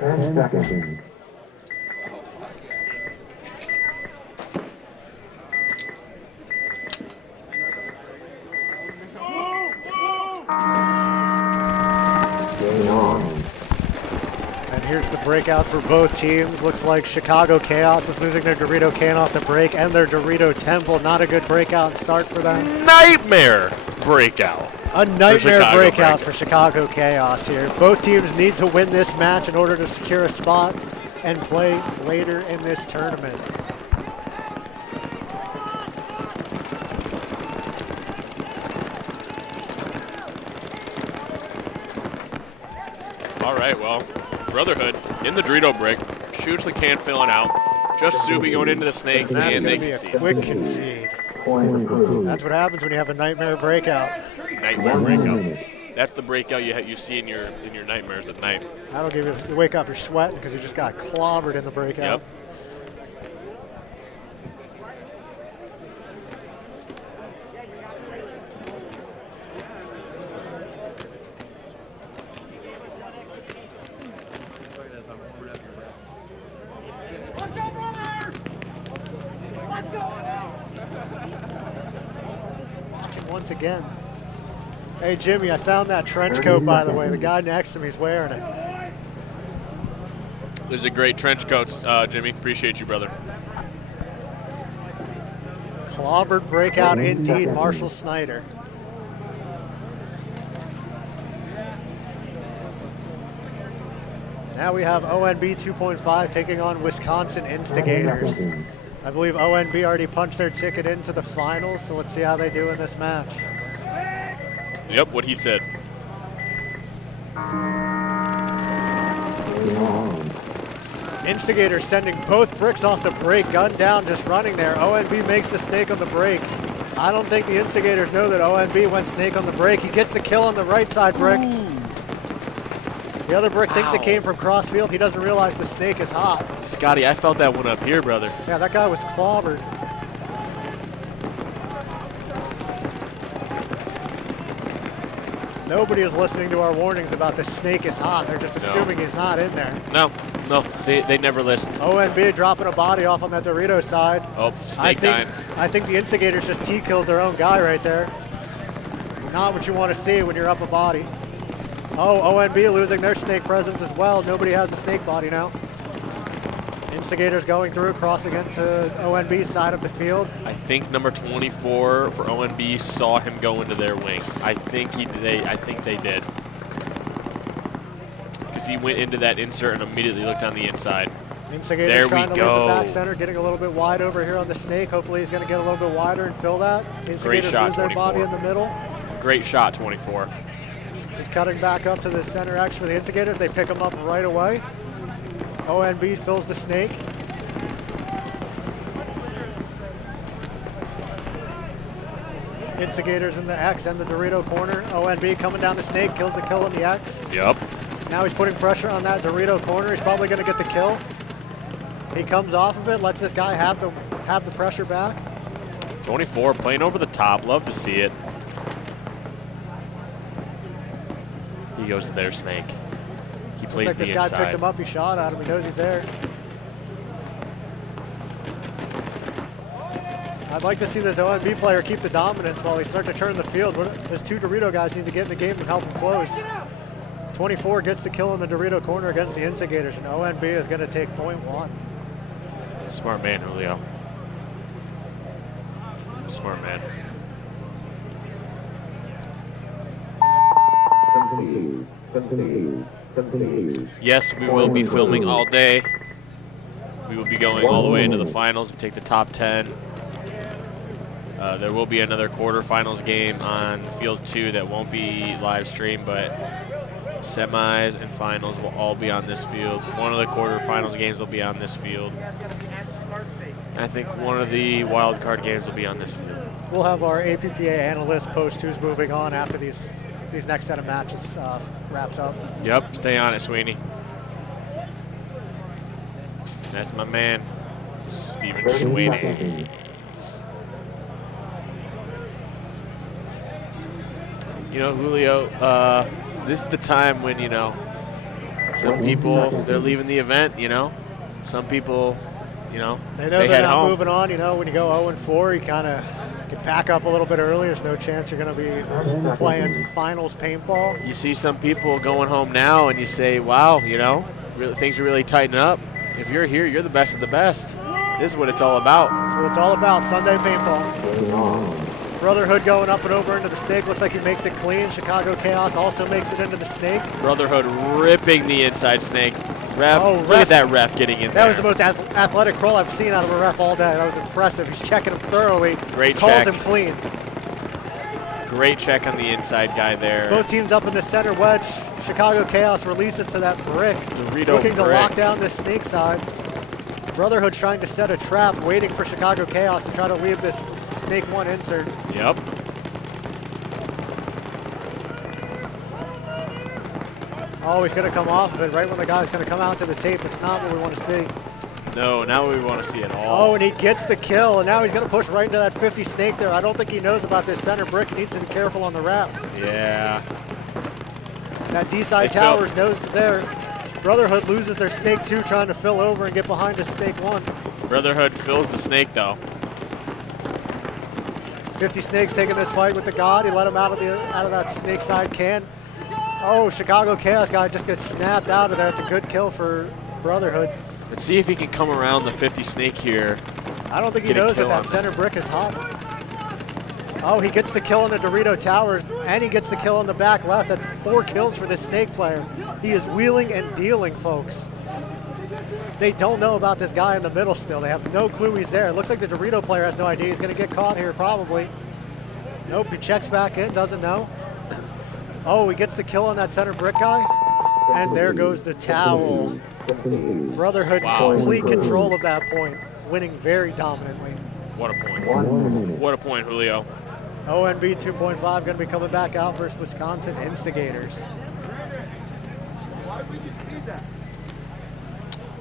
10 seconds. Game on. And here's the breakout for both teams. Looks like Chicago Chaos is losing their Dorito can off the break and their Dorito Temple. Not a good breakout start for them. Nightmare breakout. A nightmare breakout for Chicago Chaos here. Both teams need to win this match in order to secure a spot and play later in this tournament. All right, well, Brotherhood in the Dorito break, shoots the can filling out. Just Subi going into the snake, And that's and going they to be a concede. quick concede. That's what happens when you have a nightmare breakout. Nightmare breakout. That's the breakout you see in your nightmares at night. That'll give you wake up, you're sweating because you just got clobbered in the breakout. Yep. Once again. Hey, Jimmy, I found that trench coat, by the way. The guy next to me is wearing it. This is a great trench coat, Jimmy. Appreciate you, brother. Clobbered breakout indeed, Marshall Snyder. Now we have ONB 2.5 taking on Wisconsin Instigators. I believe ONB already punched their ticket into the finals, so let's see how they do in this match. Yep, what he said. Instigators sending both bricks off the break, gun down, just running there. ONB makes the snake on the break. I don't think the Instigators know that ONB went snake on the break. He gets the kill on the right side brick. The other brick thinks it came from crossfield. He doesn't realize the snake is hot. Scotty, I felt that one up here, brother. Yeah, that guy was clobbered. Nobody is listening to our warnings about the snake is hot. They're just assuming he's not in there. No, they never listen. ONB dropping a body off on that Dorito side. Oh, snake dying. I think the Instigators just T-killed their own guy right there. Not what you want to see when you're up a body. Oh, ONB losing their snake presence as well. Nobody has a snake body now. Instigators going through, crossing into ONB's side of the field. I think number 24 for ONB saw him go into their wing. I think they did. Because he went into that insert and immediately looked on the inside. Instigators there trying we to go. leave the back center, getting a little bit wide over here on the snake. Hopefully he's going to get a little bit wider and fill that. Instigators shot, lose their 24. body in the middle. Great shot, 24. He's cutting back up to the center X for the Instigators. They pick him up right away. ONB fills the snake. Instigators in the X and the Dorito corner. ONB coming down the snake, kills the kill in the X. Yep. Now he's putting pressure on that Dorito corner. He's probably going to get the kill. He comes off of it, lets this guy have the pressure back. 24 playing over the top. Love to see it. He goes to their snake. He plays Looks like the this guy inside. picked him up. He shot at him. He knows he's there. I'd like to see this ONB player keep the dominance while they start to turn the field. Those two Dorito guys need to get in the game and help him close. 24 gets the kill in the Dorito corner against the Instigators, and ONB is going to take .1. Smart man, Julio. Smart man. Yes, we will be filming all day. We will be going all the way into the finals. We take the top 10. There will be another quarterfinals game on Field 2 that won't be live streamed, but semis and finals will all be on this field. One of the quarterfinals games will be on this field. I think one of the wild card games will be on this field. We'll have our APPA analyst post who's moving on after these next set of matches wraps up. Yep, stay on it, Sweeney. That's my man, Steven Sweeney. You know, Julio, This is the time when, you know, some people, they're leaving the event, you know. Some people, you know, they know they they're head not home. moving on. You know, when you go 0-4, you kind of can pack up a little bit early. There's no chance you're going to be playing finals paintball. You see some people going home now, and you say, wow, you know, really, things are really tightening up. If you're here, you're the best of the best. This is what it's all about. That's what it's all about, Sunday paintball. Brotherhood going up and over into the snake. Looks like he makes it clean. Chicago Chaos also makes it into the snake. Brotherhood ripping the inside snake. Ref, Oh, look ref. at that ref getting in That there. was the most athletic crawl I've seen out of a ref all day. That was impressive. He's checking him thoroughly. Great Calls check. him clean. Great check on the inside guy there. Both teams up in the center wedge. Chicago Chaos releases to that brick. Dorito Looking to brick. lock down this snake side. Brotherhood trying to set a trap, waiting for Chicago Chaos to try to leave this snake one insert. Yep. Oh, he's going to come off of it right when the guy's going to come out to the tape. It's not what we want to see. No, not what we want to see at all. Oh, and he gets the kill, and now he's going to push right into that 50 snake there. I don't think he knows about this center brick. He needs to be careful on the wrap. Yeah. That D-side They towers knows it's there. Brotherhood loses their snake 2, trying to fill over and get behind his snake 1. Brotherhood fills the snake, though. 50 snakes taking this fight with the God. He let him out of that snake side can. Oh, Chicago Chaos guy just gets snapped out of there. It's a good kill for Brotherhood. Let's see if he can come around the 50 snake here. I don't think he Get a knows that kill that on center brick is hot. Oh, he gets the kill on the Dorito Towers, and he gets the kill on the back left. That's 4 kills for this snake player. He is wheeling and dealing, folks. They don't know about this guy in the middle still. They have no clue he's there. It looks like the Dorito player has no idea. He's going to get caught here probably. Nope, he checks back in, doesn't know. Oh, he gets the kill on that center brick guy. And there goes the towel. Brotherhood Wow. complete control of that point, winning very dominantly. What a point. 1 minute. What a point, Julio. ONB 2.5 going to be coming back out versus Wisconsin Instigators.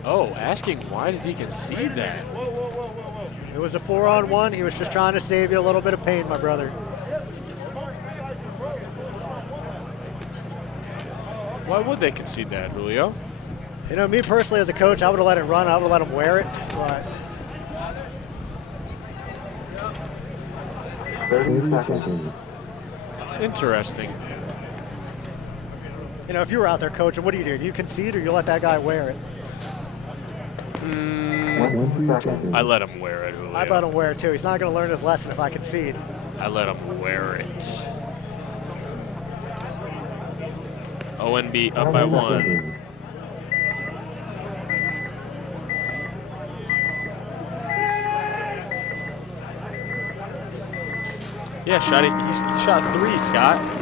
Oh, asking why did he concede that? It was a 4-on-1. He was just trying to save you a little bit of pain, my brother. Why would they concede that, Julio? You know, me personally as a coach, I would have let it run. I would have let him wear it, but 30 seconds. Interesting. you know, if you were out there coaching, what do? Do you concede or you let that guy wear it? 20 seconds. I let him wear it, Julio. I'd let him wear it too. He's not going to learn his lesson if I concede. I let him wear it. ONB up by 1. Yeah, he shot 3, Scott.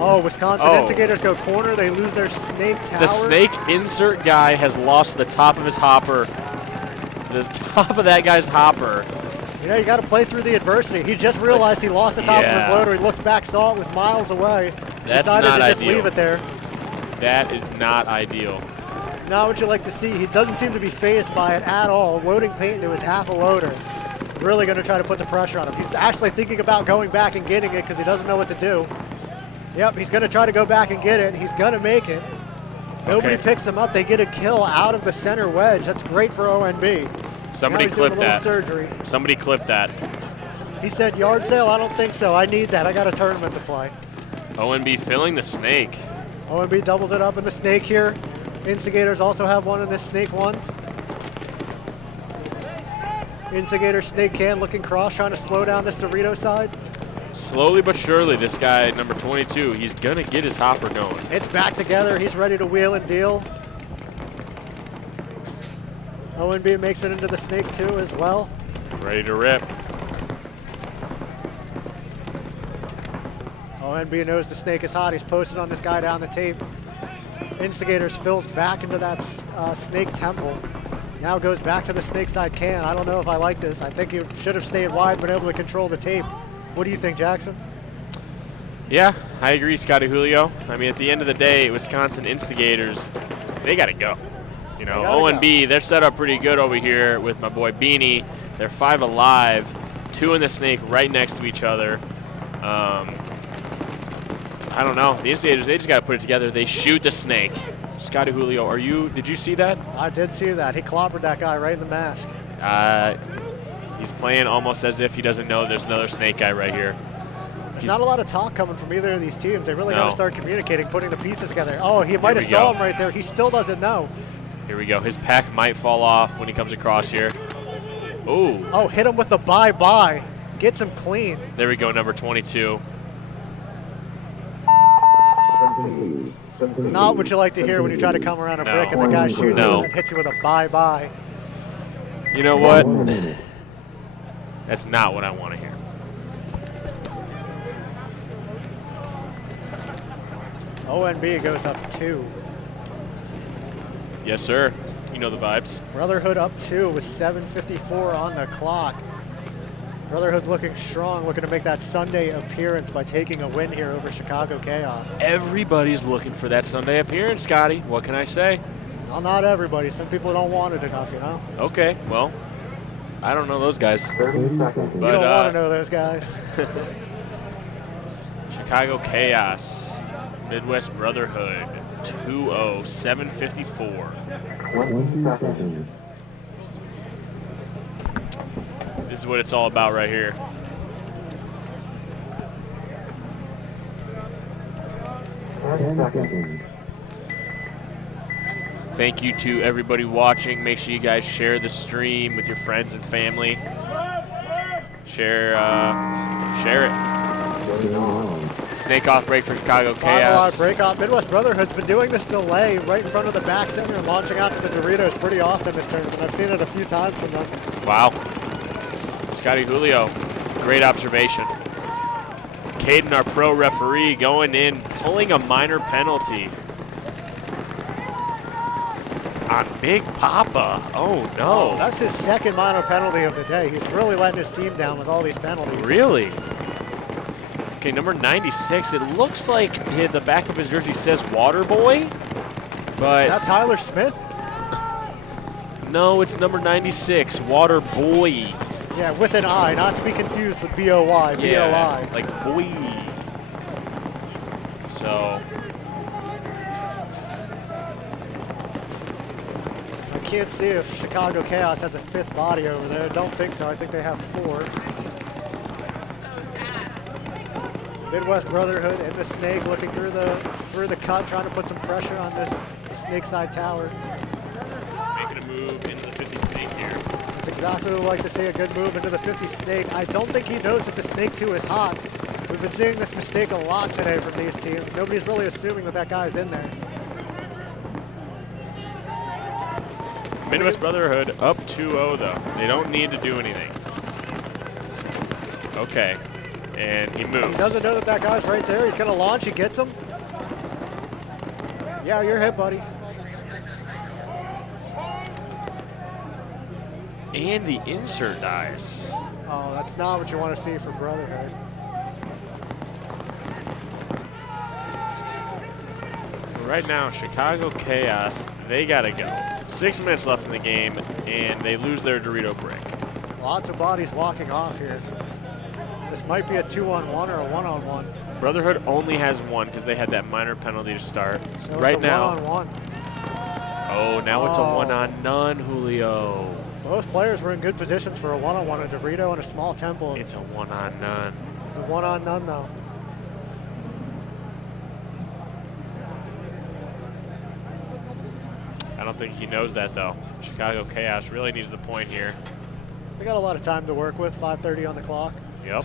Oh, Wisconsin Oh. Instigators go corner. They lose their snake tower. The snake insert guy has lost the top of his hopper. The top of that guy's hopper. You know, you got to play through the adversity. He just realized he lost the top of Yeah. his loader. He looked back, saw it was miles away. That's decided not to just ideal. leave it there. That is not ideal. Not what you like to see. He doesn't seem to be phased by it at all. Loading paint into his half a loader. Really going to try to put the pressure on him. He's actually thinking about going back and getting it because he doesn't know what to do. Yep, he's going to try to go back and get it. He's going to make it. Nobody Okay. picks him up. They get a kill out of the center wedge. That's great for ONB. Somebody Now he's doing clip a little that. surgery. Somebody clip that. He said, yard sale? I don't think so. I need that. I got a tournament to play. ONB filling the snake. ONB doubles it up in the snake here. Instigators also have one in this snake one. Instigator snake can looking cross, trying to slow down this Dorito side. Slowly but surely, this guy, number 22, he's going to get his hopper going. It's back together. He's ready to wheel and deal. ONB makes it into the snake too as well. Ready to rip. ONB knows the snake is hot. He's posted on this guy down the tape. Instigators fills back into that snake temple. Now goes back to the snake side can. I don't know if I like this. I think he should have stayed wide, been able to control the tape. What do you think, Jackson? Yeah, I agree, Scotty Julio. I mean, at the end of the day, Wisconsin Instigators, they got to go. You know, They gotta ONB, they're set up pretty good over here with my boy Beanie. They're 5 alive, 2 in the snake right next to each other. I don't know. The Instigators, they just got to put it together. They shoot the snake. Scotty Julio, did you see that? I did see that. He clobbered that guy right in the mask. He's playing almost as if he doesn't know there's another snake guy right here. There's not a lot of talk coming from either of these teams. They really got to start communicating, putting the pieces together. Oh, he might have saw him right there. He still doesn't know. Here we go. His pack might fall off when he comes across here. Ooh. Oh, hit him with the bye-bye. Gets him clean. There we go, number 22. Not what you like to hear when you try to come around a brick and the guy shoots you and hits you with a bye-bye. You know what? That's not what I want to hear. ONB goes up 2. Yes, sir. You know the vibes. Brotherhood up 2 with 7:54 on the clock. Brotherhood's looking strong, looking to make that Sunday appearance by taking a win here over Chicago Chaos. Everybody's looking for that Sunday appearance, Scotty. What can I say? Well, not everybody. Some people don't want it enough, you know? Okay, well, I don't know those guys. But, you don't want to know those guys. Chicago Chaos, Midwest Brotherhood, 2-0, 7:54. This is what it's all about right here. Thank you to everybody watching. Make sure you guys share the stream with your friends and family. Share it. Snake off break for Chicago Chaos. Break off. Midwest Brotherhood's been doing this delay right in front of the back center and launching out to the Doritos pretty often this tournament. I've seen it a few times from them. Wow. Scotty Julio, great observation. Caden, our pro referee, going in, pulling a minor penalty on Big Papa. Oh, no. Oh, that's his second minor penalty of the day. He's really letting his team down with all these penalties. Really? Okay, number 96. It looks like the back of his jersey says Water Boy, but... Is that Tyler Smith? No, it's number 96, Water Boy. Yeah, with an I, not to be confused with B-O-Y, Yeah, B-O-I. like boy. So... I can't see if Chicago Chaos has a 5th body over there. Don't think so. I think they have 4. Midwest Brotherhood and the Snake looking through the cut, trying to put some pressure on this Snake side tower. Making a move into the 50 Snake here. That's exactly what we like to see, a good move into the 50 Snake. I don't think he knows if the Snake 2 is hot. We've been seeing this mistake a lot today from these teams. Nobody's really assuming that that guy's in there. Midwest Brotherhood up 2-0 though. They don't need to do anything. Okay. And he moves. He doesn't know that that guy's right there. He's going to launch. He gets him. Yeah, you're hit, buddy. And the insert dies. Oh, that's not what you want to see for Brotherhood. Right now, Chicago Chaos, they got to go. 6 minutes left in the game, and they lose their Dorito break. Lots of bodies walking off here. This might be a 2-on-1 or a 1-on-1. Brotherhood only has 1 because they had that minor penalty to start. So right it's a now. 1-on-1. Oh, now it's a 1-on-none, Julio. Both players were in good positions for a 1-on-1, a Dorito and a small temple. It's a 1-on-none. It's a 1-on-none though. I don't think he knows that though. Chicago Chaos really needs the point here. We got a lot of time to work with, 5:30 on the clock. Yep.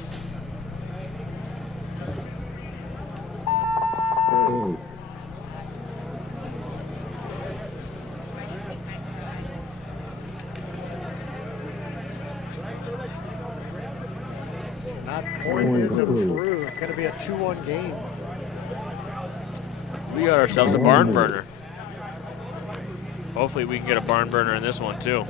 That point is approved. It's going to be a 2-1 game. We got ourselves a barn burner. Hopefully we can get a barn burner in this one too.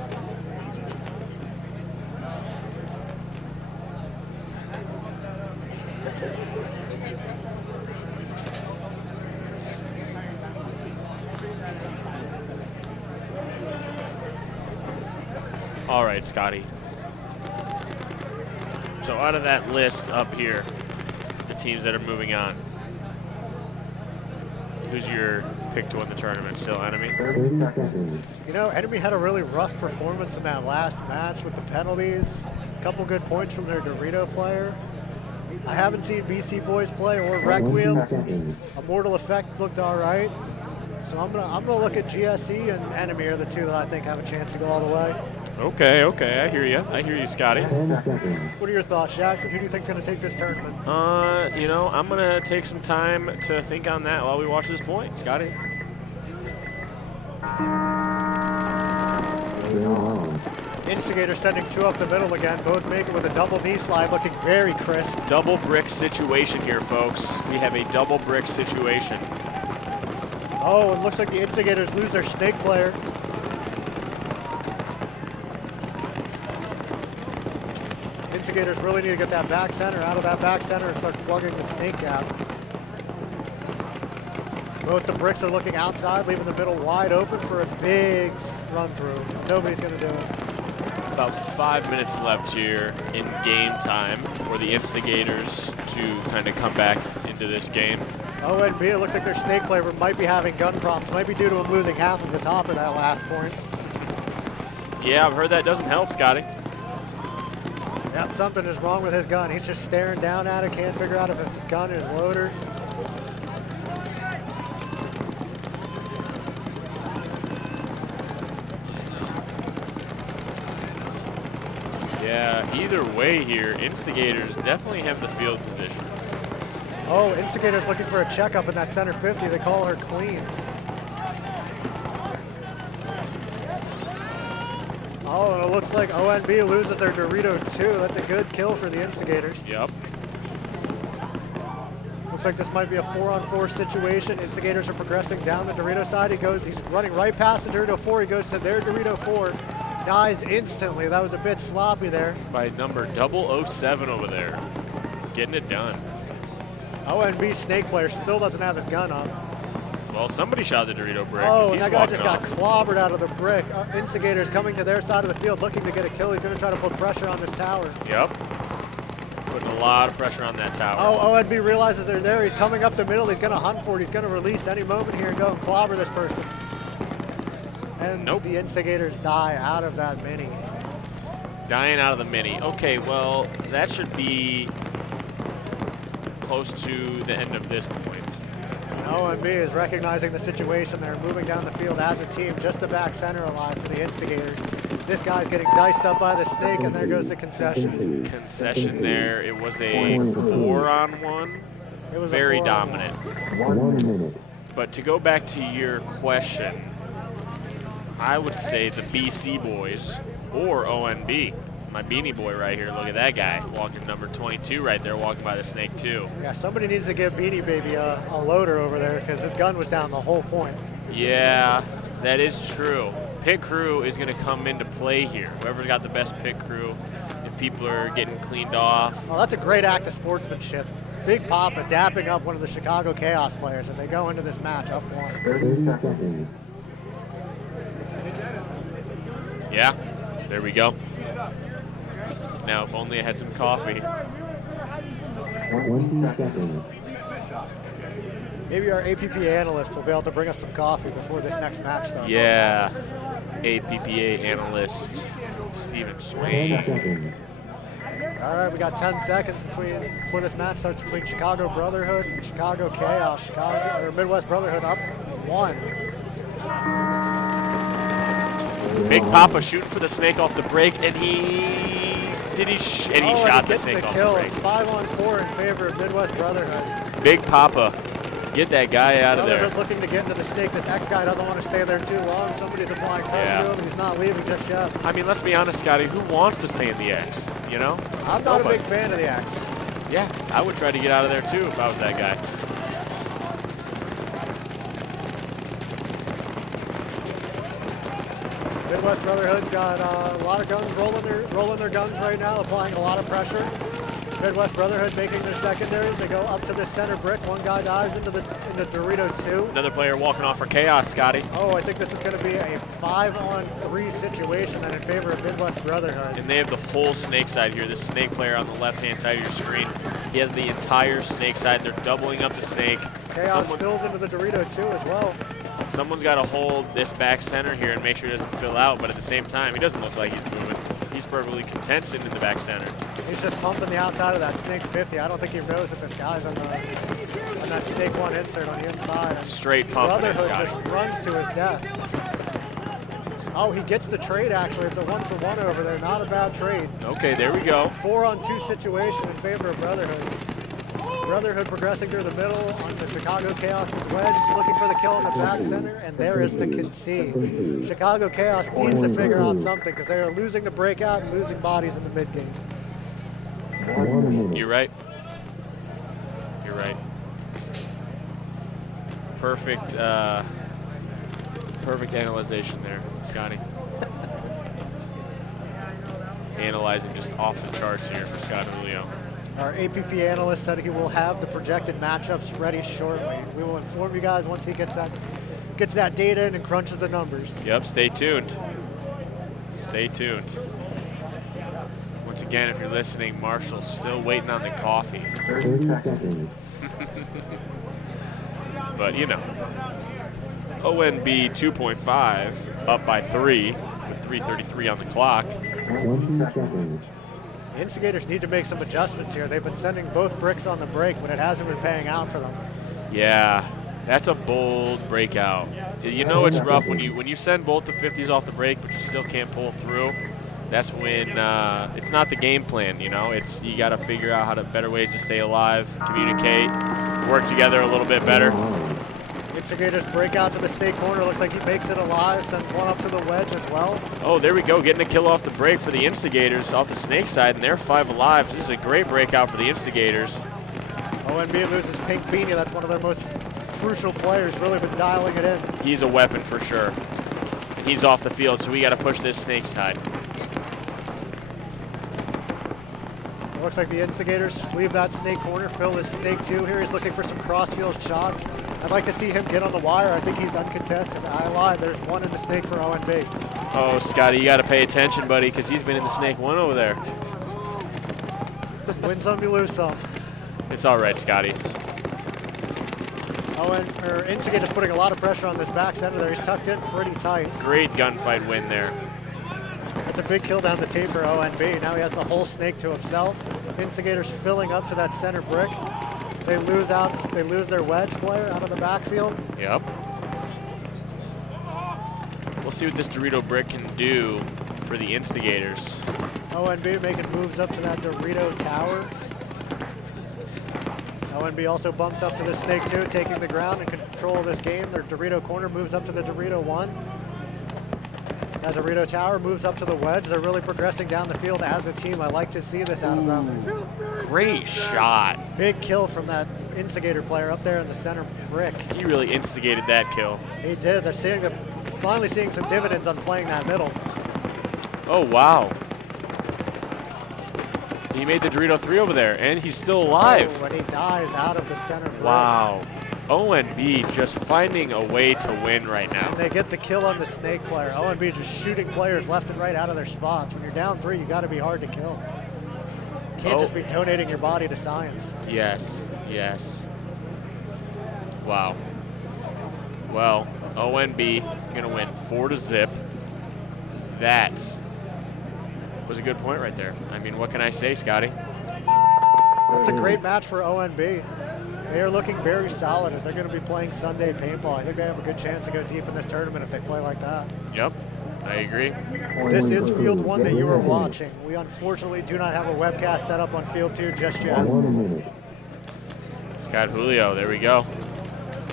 All right, Scotty. So out of that list up here, the teams that are moving on, Who's your pick to win the tournament? Still Enemy? 30 seconds. You know, Enemy had a really rough performance in that last match with the penalties. A couple good points from their Dorito player. I haven't seen BC Boys play or 20 Requiem. seconds. Immortal Effect looked all right. So I'm gonna look at GSE and Enemy are the two that I think have a chance to go all the way. Okay, okay, I hear you. I hear you, Scotty. 10 seconds. What are your thoughts, Jackson? Who do you think's gonna take this tournament? You know, I'm gonna take some time to think on that while we watch this point, Scotty. Still on. Instigator sending two up the middle again, both making with a double knee slide, looking very crisp. Double brick situation here, folks. We have a double brick situation. Oh, it looks like the Instigators lose their snake player. Instigators really need to get that back center out of that back center and start plugging the snake gap. Both the bricks are looking outside, leaving the middle wide open for a big run through. Nobody's gonna do it. About 5 minutes left here in game time for the Instigators to kind of come back into this game. ONB, it looks like their snake player might be having gun problems. Might be due to him losing half of his hopper that last point. Yeah, I've heard that doesn't help, Scotty. Yep, something is wrong with his gun. He's just staring down at it, can't figure out if it's his gun or his loader. Yeah, either way here, Instigators definitely have the field position. Oh, Instigator's looking for a checkup in that center 50. They call her clean. Oh, and it looks like ONB loses their Dorito 2. That's a good kill for the Instigators. Yep. Looks like this might be a 4-on-4 situation. Instigators are progressing down the Dorito side. He's running right past the Dorito 4. He goes to their Dorito 4. Dies instantly. That was a bit sloppy there. By number 007 over there. Getting it done. ONB snake player still doesn't have his gun up. Well, somebody shot the Dorito brick. Oh, and He's that guy just got walking clobbered out of the brick. Instigators coming to their side of the field looking to get a kill. He's going to try to put pressure on this tower. off. Yep. Putting a lot of pressure on that tower. Oh, ONB realizes they're there. He's coming up the middle. He's going to hunt for it. He's going to release any moment here and go and clobber this person. And Nope. the Instigators die out of that mini. Dying out of the mini. Okay, well, that should be close to the end of this point. ONB is recognizing the situation. They're moving down the field as a team. Just the back center alive for the Instigators. This guy's getting diced up by the snake, and there goes the concession. Concession there. It was a 4-on-1. It was Very a 4-on-1. dominant. 1 minute. But to go back to your question, I would say the BC boys or ONB. My beanie boy right here. Look at that guy walking number 22 right there, walking by the snake too. Yeah, somebody needs to give Beanie Baby a loader over there because his gun was down the whole point. Yeah, that is true. Pit crew is going to come into play here. Whoever's got the best pit crew, if people are getting cleaned off. Well, that's a great act of sportsmanship. Big Papa dapping up one of the Chicago Chaos players as they go into this match up 1. 30 seconds. Yeah, there we go. Now, if only I had some coffee. 20 seconds. Maybe our APPA analyst will be able to bring us some coffee before this next match starts. Yeah, APPA analyst Stephen 10 Swain. seconds. All right, we got 10 seconds before this match starts between Chicago Brotherhood and Chicago Chaos. Midwest Brotherhood up 1. Big Papa shooting for the snake off the break, and he shot the snake off kill. the It's break. 5-on-4 in favor of Midwest Brotherhood. Big Papa, get that guy out of there. Brotherhood looking to get into the snake. This X guy doesn't want to stay there too long. Somebody's applying pressure to him, and he's not leaving just yet. I mean, let's be honest, Scotty. Who wants to stay in the X? You know? I'm not Nobody. a big fan of the X. Yeah, I would try to get out of there too if I was that guy. Midwest Brotherhood's got a lot of guns rolling their guns right now, applying a lot of pressure. Midwest Brotherhood making their secondaries. They go up to the center brick. One guy dives into Dorito 2. Another player walking off for Chaos, Scotty. Oh, I think this is going to be a 5-on-3 situation and in favor of Midwest Brotherhood. And they have the whole snake side here. This snake player on the left-hand side of your screen. He has the entire snake side. They're doubling up the snake. Chaos spills into the Dorito too as well. Someone's got to hold this back center here and make sure it doesn't fill out, but at the same time, he doesn't look like he's moving. He's perfectly content sitting in the back center. He's just pumping the outside of that Snake 50. I don't think he knows that this guy's on that Snake 1 insert on the inside. Straight pumping. Brotherhood just runs to his death. Oh, he gets the trade, actually. It's a 1-for-1 over there. Not a bad trade. Okay, there we go. 4-on-2 situation in favor of Brotherhood. Brotherhood progressing through the middle onto Chicago Chaos's wedge, looking for the kill in the back center, and there is the concede. Chicago Chaos needs to figure out something because they are losing the breakout and losing bodies in the mid game. You're right. You're right. Perfect, perfect analyzation there, Scotty. Analyzing just off the charts here for Scott Julio. Our APP analyst said he will have the projected matchups ready shortly. We will inform you guys once he gets that data in and crunches the numbers. Yep, stay tuned. Stay tuned. Once again, if you're listening, Marshall's still waiting on the coffee. 30 seconds. But you know, ONB 2.5 up by 3 with 3:33 on the clock. 20 seconds. The Instigators need to make some adjustments here. They've been sending both bricks on the break, but it hasn't been paying out for them. Yeah, that's a bold breakout. You know it's rough when you send both the 50s off the break, but you still can't pull through. That's when it's not the game plan. You know, it's you got to figure out how to better ways to stay alive, communicate, work together a little bit better. Instigators break out to the Snake corner. Looks like he makes it alive. Sends one up to the wedge as well. Oh, there we go. Getting a kill off the break for the Instigators off the Snake side, and they're 5 alive. So this is a great breakout for the Instigators. ONB loses Pink Beanie. That's one of their most crucial players. Really been dialing it in. He's a weapon for sure. And he's off the field, so we got to push this Snake side. It looks like the Instigators leave that Snake corner. Phil is Snake 2 here. He's looking for some crossfield shots. I'd like to see him get on the wire. I think he's uncontested. I lied. There's one in the Snake for ONB. Oh, Scotty, you got to pay attention, buddy, because he's been in the Snake 1 over there. Win some, you lose some. It's all right, Scotty. Instigators putting a lot of pressure on this back center there. He's tucked in pretty tight. Great gunfight win there. That's a big kill down the tape for ONB. Now he has the whole Snake to himself. Instigators filling up to that center brick. They lose their wedge player out of the backfield. Yep. We'll see what this Dorito brick can do for the Instigators. ONB making moves up to that Dorito tower. ONB also bumps up to the Snake 2, taking the ground and control of this game. Their Dorito corner moves up to the Dorito 1. As Dorito tower moves up to the wedge, they're really progressing down the field as a team. I like to see this out of them. Great shot. Big kill from that Instigator player up there in the center brick. He really instigated that kill. He did. They're finally seeing some dividends on playing that middle. Oh, wow. He made the Dorito 3 over there, and he's still alive. Oh, and he dies out of the center brick. Wow. ONB just finding a way to win right now. And they get the kill on the Snake player. ONB just shooting players left and right out of their spots. When you're down 3, you got to be hard to kill. You can't just be donating your body to science. Yes, yes. Wow. Well, ONB gonna win 4-0. That was a good point right there. I mean, what can I say, Scotty? That's a great match for ONB. They are looking very solid as they're going to be playing Sunday paintball. I think they have a good chance to go deep in this tournament if they play like that. Yep, I agree. This is Field 1 that you are watching. We unfortunately do not have a webcast set up on Field 2 just yet. 1 minute. Scott Julio, there we go.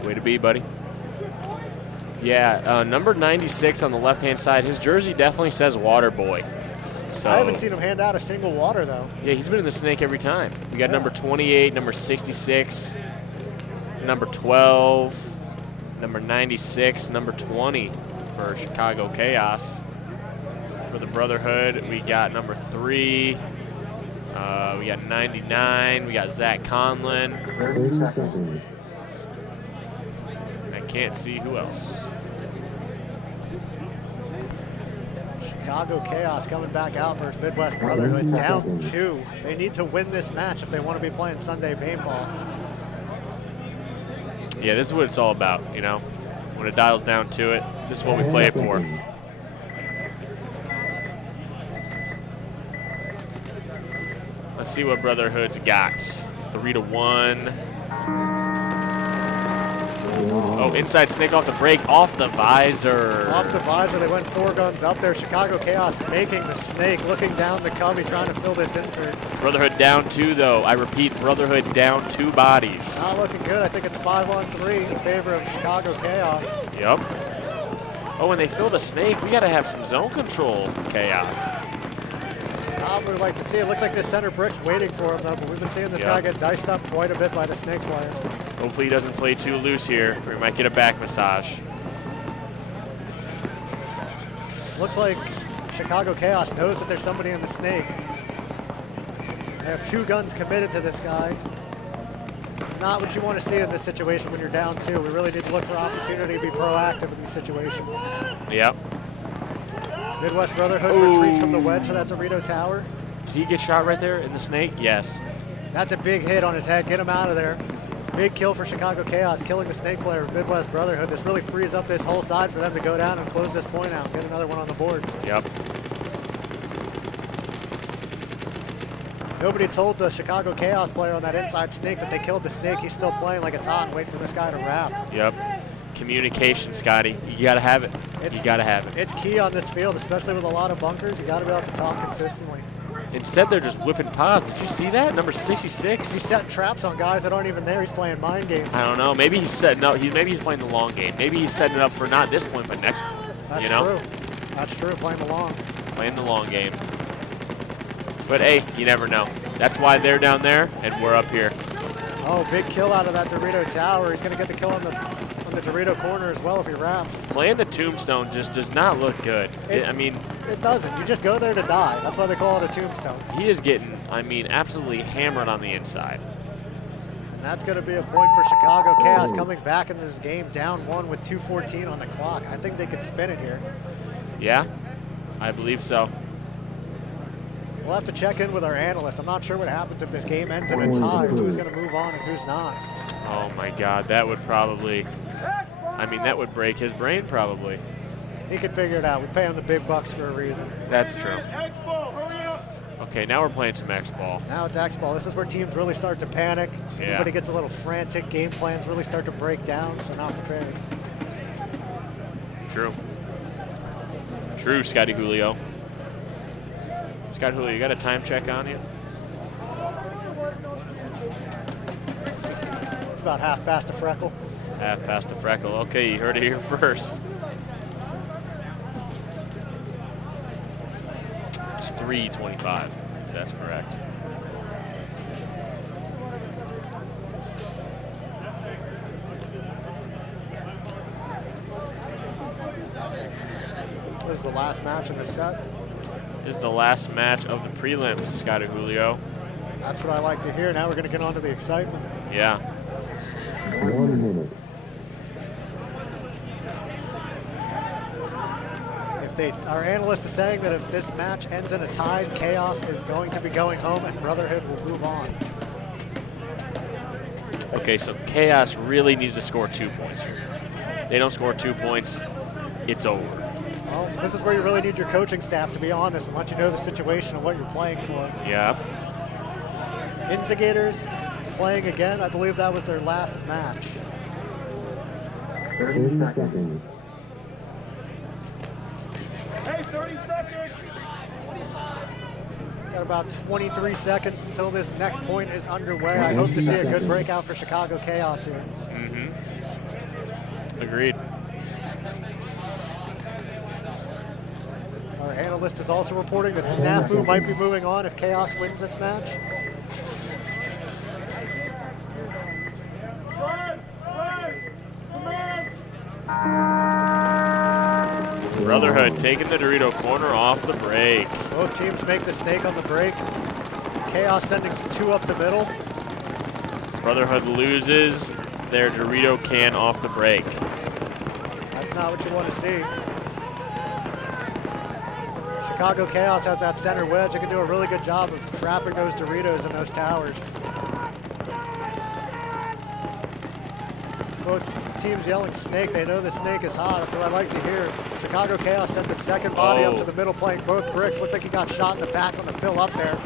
Way to be, buddy. Yeah, number 96 on the left-hand side, his jersey definitely says Water Boy. So, I haven't seen him hand out a single water, though. Yeah, he's been in the Snake every time. We got number 28, number 66, number 12, number 96, number 20 for Chicago Chaos. For the Brotherhood, we got number 3. We got 99. We got Zach Conlon. 30 seconds. I can't see who else. Chicago Chaos coming back out versus Midwest Brotherhood, down 2. They need to win this match if they want to be playing Sunday paintball. Yeah, this is what it's all about, you know? When it dials down to it, this is what we play it for. Let's see what Brotherhood's got. 3-1. Oh, inside snake off the break, off the visor. Off the visor, they went 4 guns up there. Chicago Chaos making the snake, looking down the cubby, trying to fill this insert. Brotherhood down 2, though. I repeat, Brotherhood down 2 bodies. Not looking good. I think it's 5-on-3 in favor of Chicago Chaos. Yep. Oh, and they filled a snake. We got to have some zone control, Chaos. I would like to see. It looks like this center brick's waiting for him, though, but we've been seeing this guy get diced up quite a bit by the snake player. Hopefully he doesn't play too loose here, or he might get a back massage. Looks like Chicago Chaos knows that there's somebody in the snake. They have 2 guns committed to this guy. Not what you want to see in this situation when you're down 2. We really need to look for opportunity to be proactive in these situations. Yep. Midwest Brotherhood retreats from the wedge to that Dorito tower. Did he get shot right there in the snake? Yes. That's a big hit on his head. Get him out of there. Big kill for Chicago Chaos, killing the snake player of Midwest Brotherhood. This really frees up this whole side for them to go down and close this point out. Get another one on the board. Yep. Nobody told the Chicago Chaos player on that inside snake that they killed the snake. He's still playing like it's hot and waiting for this guy to wrap. Yep. Communication, Scotty. You got to have it. You got to have it. It's key on this field, especially with a lot of bunkers. You got to be able to talk consistently. Instead, they're just whipping pods. Did you see that? Number 66. He's setting traps on guys that aren't even there. He's playing mind games. I don't know. Maybe he's setting up. Maybe he's playing the long game. Maybe he's setting it up for not this point, but next point. That's you know? true. That's true. Playing the long. Playing the long game. But hey, you never know. That's why they're down there and we're up here. Oh, big kill out of that Dorito tower. He's going to get the kill on the Dorito corner as well if he wraps. Playing the tombstone just does not look good. I mean, it doesn't. You just go there to die. That's why they call it a tombstone. He is getting, I mean, absolutely hammered on the inside. And that's going to be a point for Chicago Chaos coming back in this game down 1 with 2:14 on the clock. I think they could spin it here. Yeah, I believe so. We'll have to check in with our analyst. I'm not sure what happens if this game ends in a tie, who's going to move on and who's not. Oh my God, that would probably, I mean, that would break his brain probably. He could figure it out. We pay him the big bucks for a reason. That's true. Okay, now we're playing some X-Ball. Now it's X-Ball. This is where teams really start to panic. Yeah. Everybody gets a little frantic. Game plans really start to break down, so not prepared. True. True, Scotty Julio. Scott Julio, you got a time check on you? It's about half past a freckle. Half past the freckle. Okay, you heard it here first. It's 3:25, if that's correct. This is the last match in the set. This is the last match of the prelims, Scotty Julio. That's what I like to hear. Now we're going to get on to the excitement. Yeah. 1 minute. Our analyst is saying that if this match ends in a tie, Chaos is going to be going home and Brotherhood will move on. Okay, so Chaos really needs to score 2 points here. They don't score 2 points, it's over. Well, this is where you really need your coaching staff to be honest and let you know the situation and what you're playing for. Yep. Instigators playing again. I believe that was their last match. 30 seconds. Hey, 30 seconds. Got about 23 seconds until this next point is underway. I hope to see a good breakout for Chicago Chaos here. Mm-hmm. Agreed. Our analyst is also reporting that Snafu might be moving on if Chaos wins this match. Brotherhood taking the Dorito corner off the break. Both teams make the snake on the break. Chaos sending 2 up the middle. Brotherhood loses their Dorito can off the break. That's not what you want to see. Chicago Chaos has that center wedge. They can do a really good job of trapping those Doritos in those towers. both teams yelling snake. They know the snake is hot. That's what I like to hear. Chicago Chaos sends a second body up to the middle, playing both bricks. Looks like he got shot in the back on the fill up there.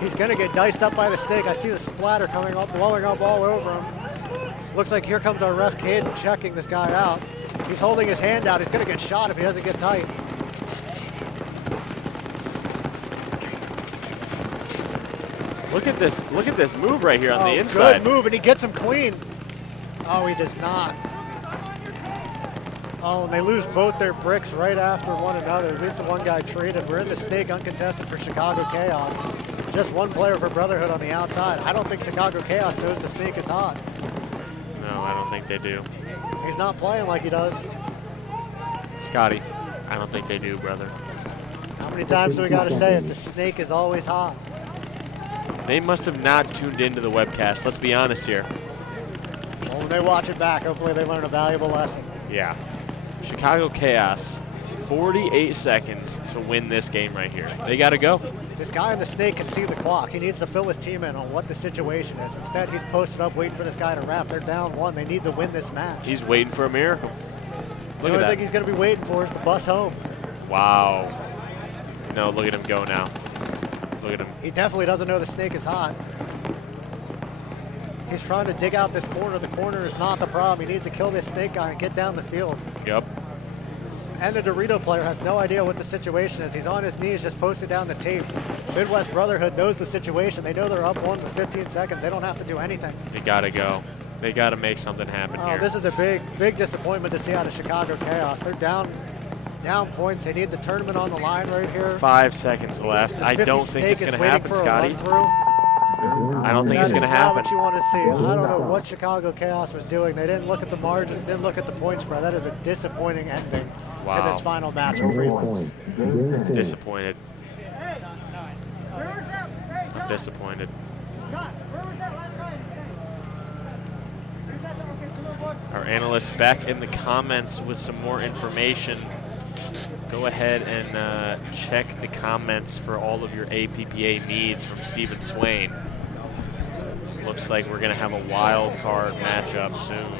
He's going to get diced up by the snake. I see the splatter coming up, blowing up all over him. Looks like here comes our ref Caden checking this guy out. He's holding his hand out. He's going to get shot if he doesn't get tight. Look at this move right here on the inside. Good move, and he gets him clean. Oh, he does not. Oh, and they lose both their bricks right after one another. At least the one guy traded. We're in the snake uncontested for Chicago Chaos. Just one player for Brotherhood on the outside. I don't think Chicago Chaos knows the snake is hot. No, I don't think they do. He's not playing like he does. Scotty, I don't think they do, brother. How many times do we got to say it? The snake is always hot. They must have not tuned into the webcast. Let's be honest here. Well, when they watch it back, hopefully they learn a valuable lesson. Yeah. Chicago Chaos, 48 seconds to win this game right here. They got to go. This guy in the snake can see the clock. He needs to fill his team in on what the situation is. Instead, he's posted up waiting for this guy to wrap. They're down one. They need to win this match. He's waiting for a miracle. The only thing he's going to be waiting for is the bus home. Wow. No, look at him go now. Look at him. He definitely doesn't know the snake is hot. He's trying to dig out this corner. The corner is not the problem. He needs to kill this snake guy and get down the field. Yep. And the Dorito player has no idea what the situation is. He's on his knees just posted down the tape. Midwest Brotherhood knows the situation. They know they're up one with 15 seconds. They don't have to do anything. They got to go. They got to make something happen here. This is a big disappointment to see out of Chicago Chaos. They're down points. They need the tournament on the line right here. 5 seconds left. I don't think it's going to happen, Scotty. I don't think it's going to happen. That is not what you want to see. I don't know what Chicago Chaos was doing. They didn't look at the margins, didn't look at the point spread. That is a disappointing ending to this final match of prelims. Disappointed. I'm disappointed. Our analyst back in the comments with some more information. Go ahead and check the comments for all of your APPA needs from Stephen Swain. Looks like we're going to have a wild card matchup soon.